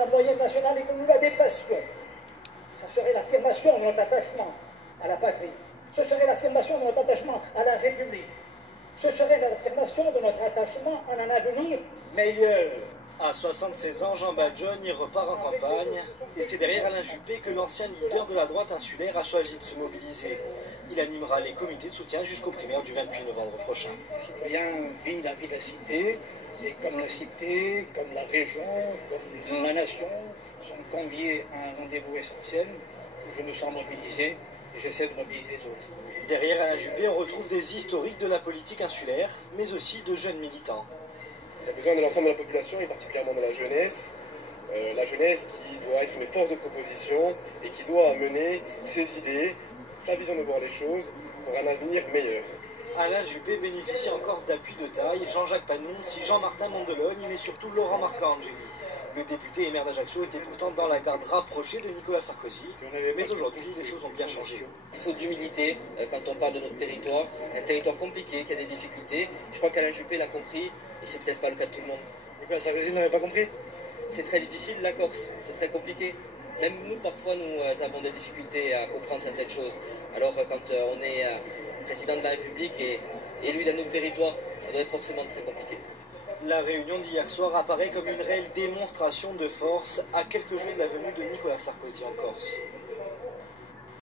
la moyenne nationale et que nous la dépassions. Ça serait l'affirmation de notre attachement à la patrie. Ce serait l'affirmation de notre attachement à la République. Ce serait l'affirmation de notre attachement à un avenir meilleur. À 76 ans, Jean Badjogne repart en campagne et c'est derrière Alain Juppé que l'ancien leader de la droite insulaire a choisi de se mobiliser. Il animera les comités de soutien jusqu'aux primaires du 28 novembre prochain. Les citoyens vivent la vie de la cité, et comme la cité, comme la région, comme la nation, sont conviés à un rendez-vous essentiel. Je me sens mobilisé et j'essaie de mobiliser les autres. Derrière Alain Juppé, on retrouve des historiques de la politique insulaire, mais aussi de jeunes militants. Il a besoin de l'ensemble de la population et particulièrement de la jeunesse qui doit être une force de proposition et qui doit amener ses idées, sa vision de voir les choses pour un avenir meilleur. Alain Juppé bénéficie en Corse d'appui de taille, Jean-Jacques Panunzi, Jean-Martin Mondelogne, mais surtout Laurent Marcangeli. Le député et maire d'Ajaccio était pourtant dans la garde rapprochée de Nicolas Sarkozy, mais aujourd'hui les choses ont bien changé. Il faut de l'humilité quand on parle de notre territoire, un territoire compliqué, qui a des difficultés. Je crois qu'Alain Juppé l'a compris, et c'est peut-être pas le cas de tout le monde. Nicolas Sarkozy n'avait pas compris? C'est très difficile la Corse, c'est très compliqué. Même nous, parfois, nous avons des difficultés à comprendre certaines choses. Alors quand on est président de la République et élu d'un autre territoire, ça doit être forcément très compliqué. La réunion d'hier soir apparaît comme une réelle démonstration de force à quelques jours de la venue de Nicolas Sarkozy en Corse.